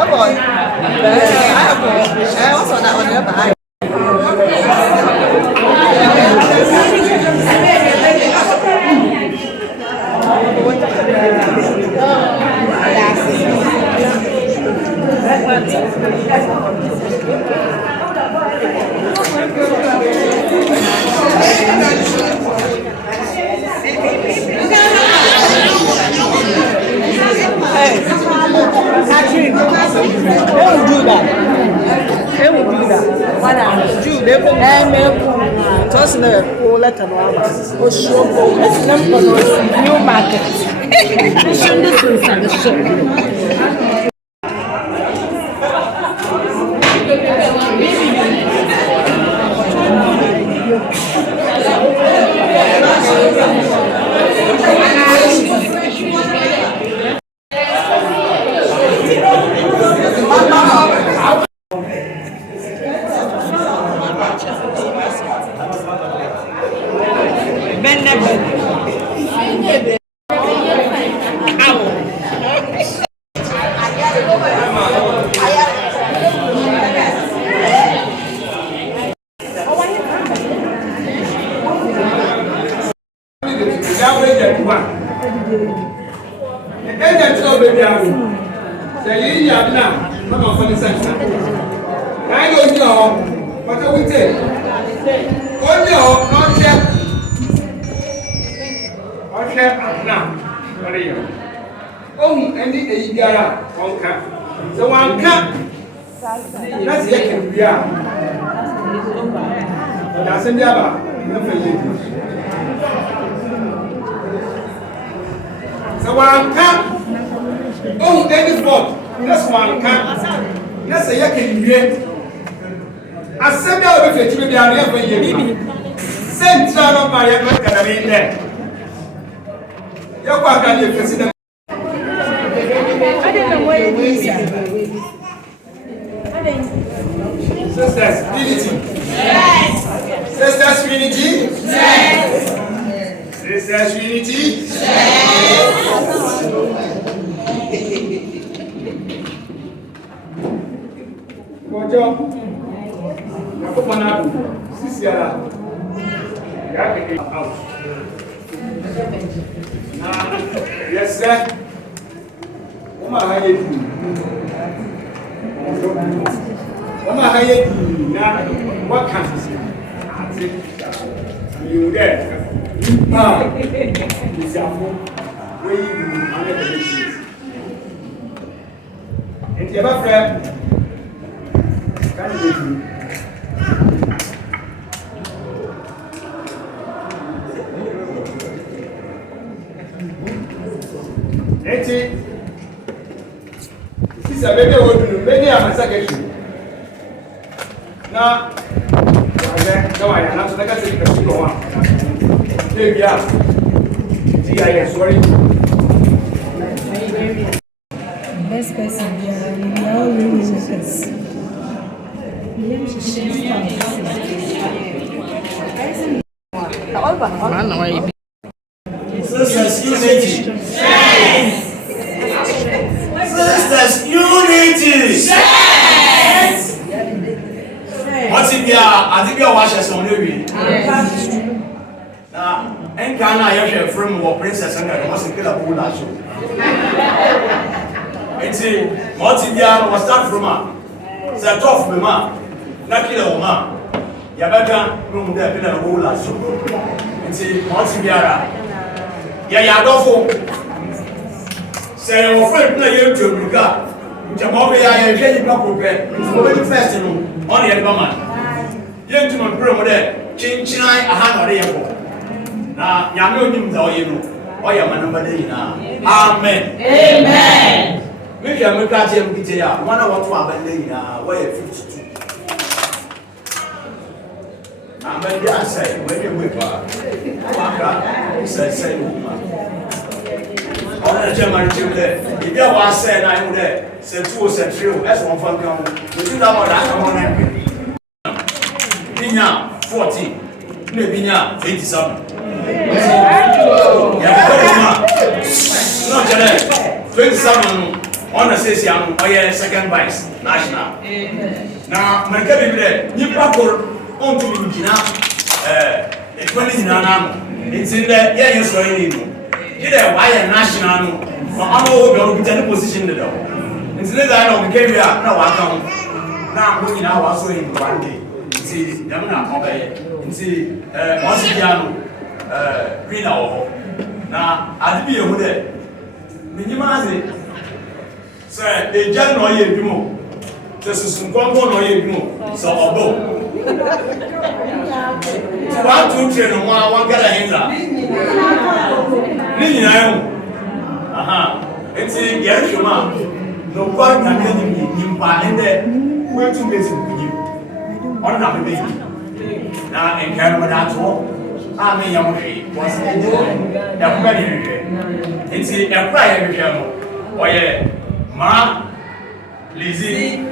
Oh boy. I also that one behind. Actually, they will do that. They will do that. When I do, they will toss the whole letter. Oh, sure. Let's new market. This is the show. So one cup. That's the second year. That's in the other. So one cup. Oh, any spot. That's one cup. That's a second year. I said that with you, maybe I'm never here. Central of my academy there. You're welcome to president. Sisters, unity. Yes. Sisters, unity. Yes. Sisters, unity. Yes. Good job. Yes, sir. Mama hired now. What can you there? Ah, it's a where you under the issues. And you have a friend. Can you do? This is a baby old baby. I'm a second. Now, no, I am not going to take a one. Maybe I am sorry. Best person here, we all really focus. Sisters, unity. Sisters, unity. What's in there? I think you're watching some movie. Now, and can I have a friend or princess and I must kill a bull show? It's a multi-year was start from a set off the man, not kill a woman. Yabaka, room there, been a bull show. It's a multi-year. Yeah, don't say, your friend play YouTube, you got. Jamobi, I am getting block prepared. It's already fast on the other man. Young to my brother, Chin Chinai, a hand or the airport. Na nyame onim za oye no. Oya manamba de ina. Amen. Amen. Maybe I'm a catch him get ya. One of what to abandon ina. Why 52. I'm a dear say when you whip her. Say woman. On a German children. If you are saying I would say 2 or 3 as one from come. We do that one Pinya 14. Maybe 27. No, 27 on the session or second vice national. Now, my cabinet, you propose on to Gina, 20 Nana. It's in there, yeah, you're so in. You know, why a national for our position the door. It's the I know we came here, no, I come. Now, I'm going now, also in one day. See, Yamana, see, Mosiano, Rina. Now, I'll be over there. Minimize. Sir, the general year, you know, just as some compound year, you know, so above. 1, 2, 3, and 1 get a handler. Aha, it's a Yershuma. No one can get him and then we're too busy with you. On a baby. Now, in Canada, I mean, was it's a prior piano. Oh, yeah, Ma, Lizzie.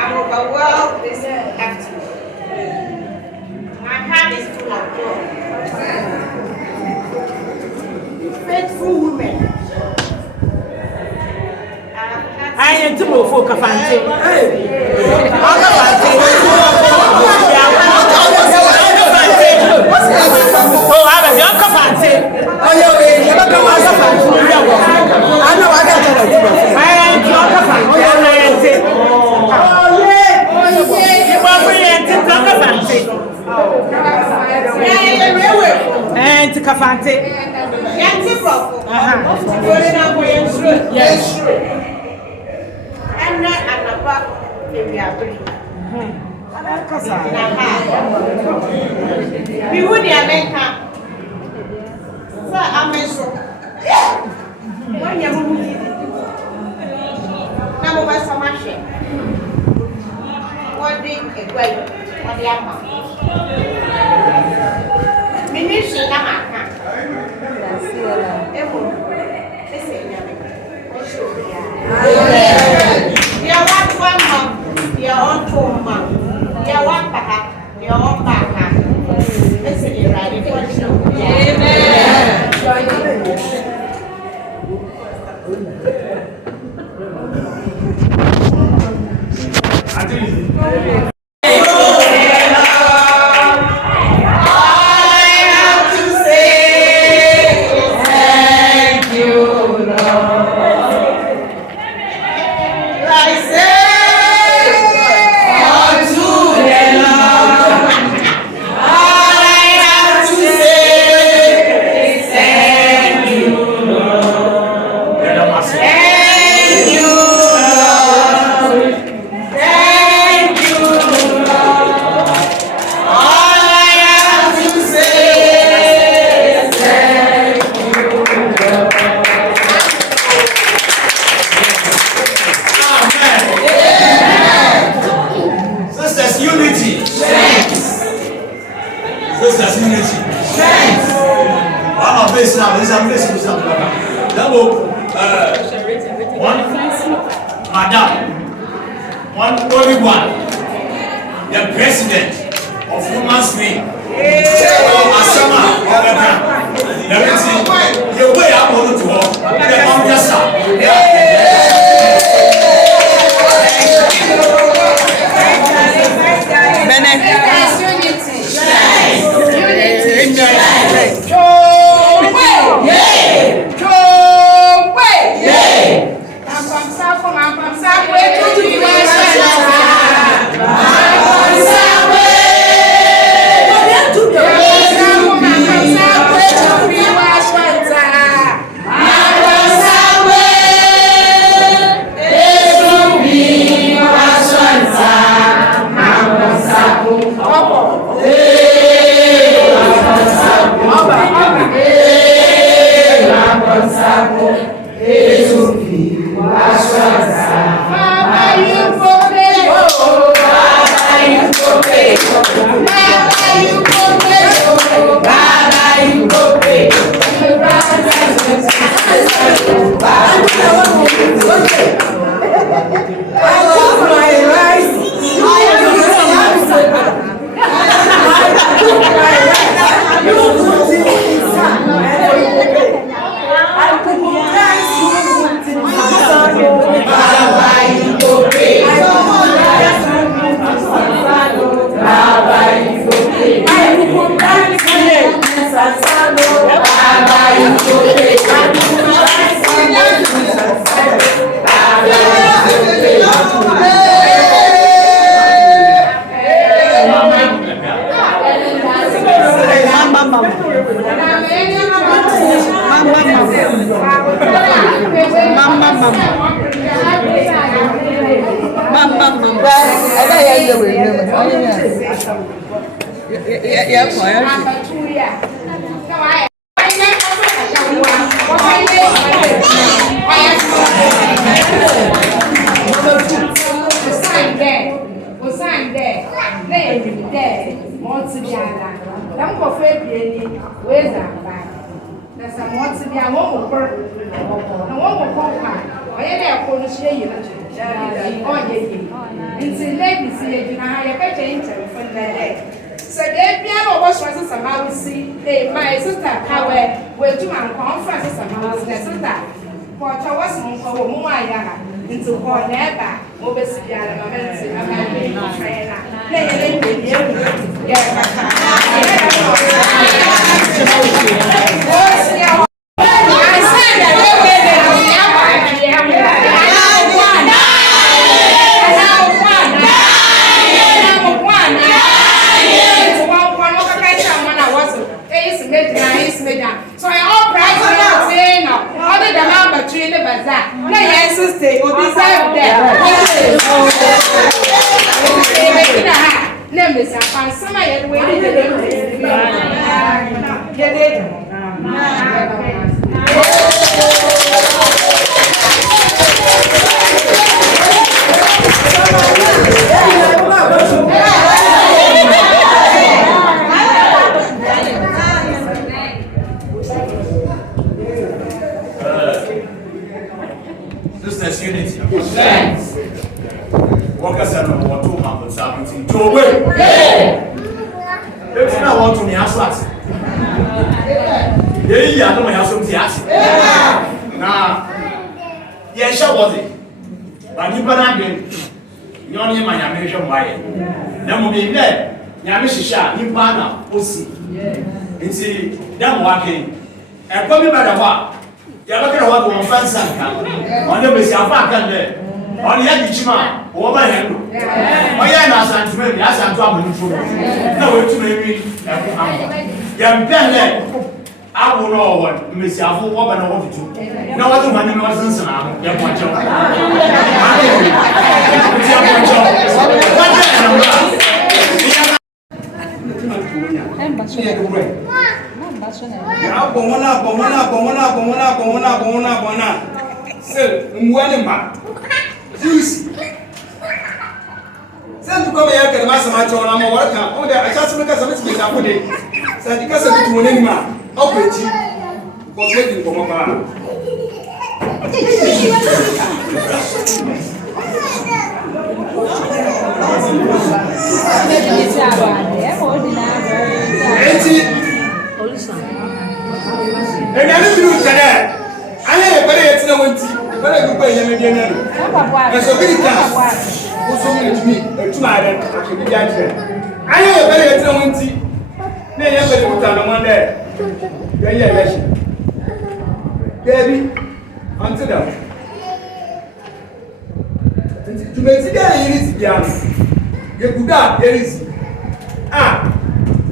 I'm overwhelmed this afternoon. My heart is full of joy. Faithful women. I am too much for Kafante. Kafante. Yes. And not at the back, we are bringing. We would be America. So I'm so. When you're moving, now over so much. What did it well? What the amount? Ministry, I'm one madam, one only one, the president of Women's League. Asama, everything, the way I want to walk, the Manchester.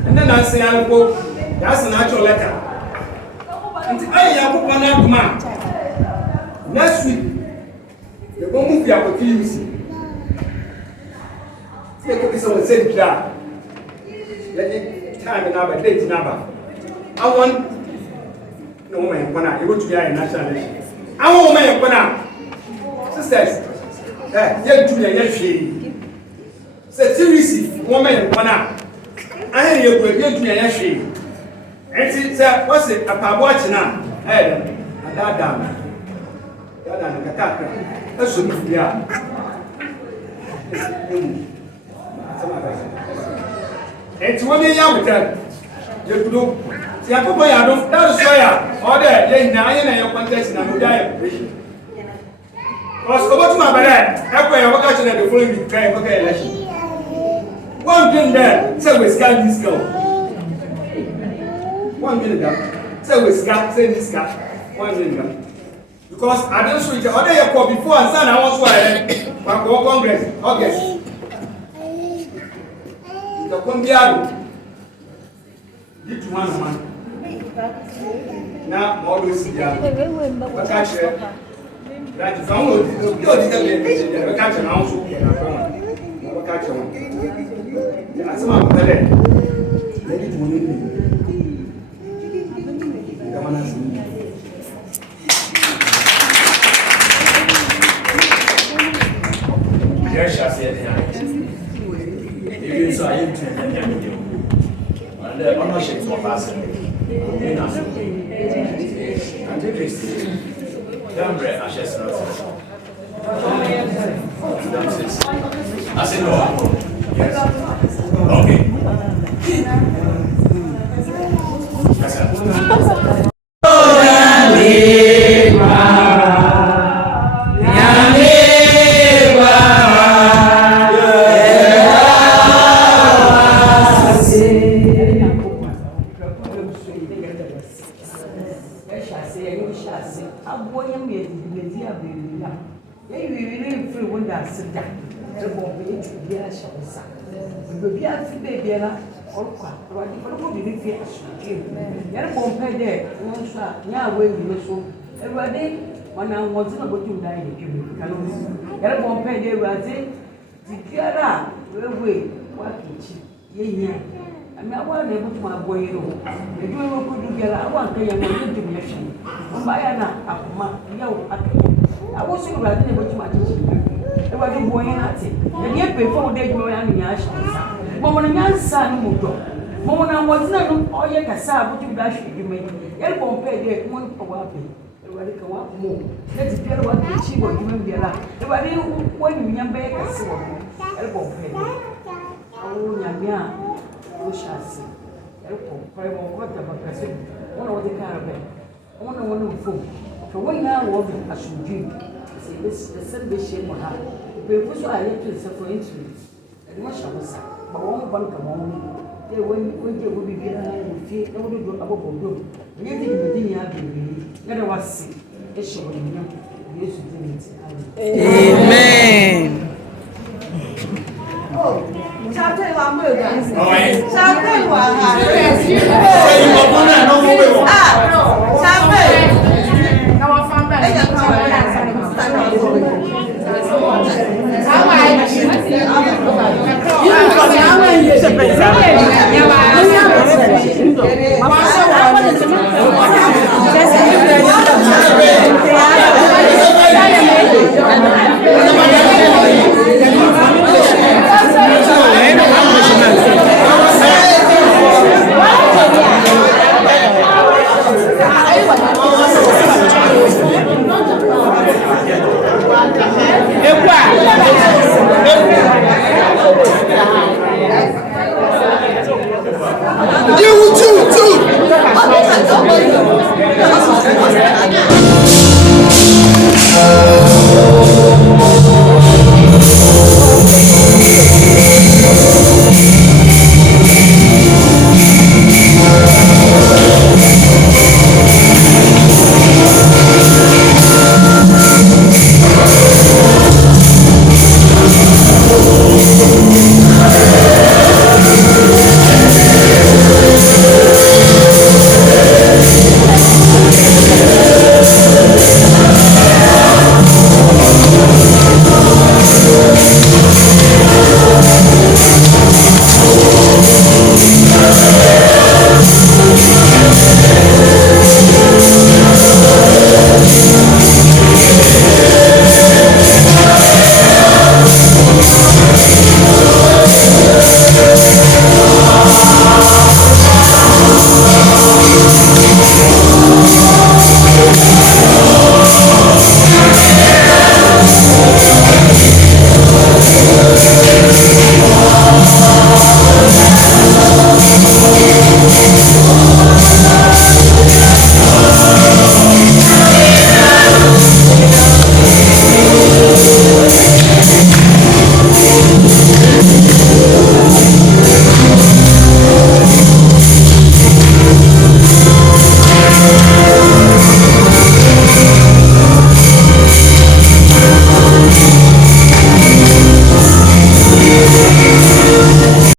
and then I say, I'll go. That's an actual letter. And I have one out man. Next week, you're going to move your opportunity. Take this on the same job. Let it time and number, date number. I want no man when I go to the national nation. I want man when I sisters. Yeah, Julia, yes, she. Seriously, woman, one up. I hear you go to me, yes, she. And she said, what's it? A pub watching now. Hey, and that down. That down, the cat. That's so good, yeah. And to one young with them, you do. See, I put my hand on that soya. Order, then 9 and your contest in a good diet. Was over to my bed. After your vacation at the following week, okay, election. One thing there, say we scan this girl. One thing there, say we scan, say this guy. One thing there. Because I don't switch the other year before and son, I was why Congress, August. The Combiado. Did you want one? Now, always the other. That is all you didn't catch an ounce of catch on. That's my belly. Let it win. Yes, I said, you saw him to the and the ownership for passing. And the Christian. Margaret, I shall not. I said no. Yes. Okay. Yes, sir. I mean, I want able to my boy. You could do get I want to be a mission. Bayana, I was you rather than what you might do. I was going at it. And yet, before they were young, Mamma, young son, Mona was not all yet a sab, but you dash you made. Yet, compare the one for wapping. More. Let's get what she was doing there. The body when you young beggar saw elbow pay. Oh, young. Shall see. Pray what about person. One of the caravan. One of one food. For 1 hour, I should drink. See, this the celebration will have. We wish I let you suffer into it. And what shall we say? But one come on. They when you will be getting feet, they will do above a room. We think the thing you have to believe. Let us see. It's showing you. Yes, Amen. Chapter 1 guys. Oh, Chapter 1.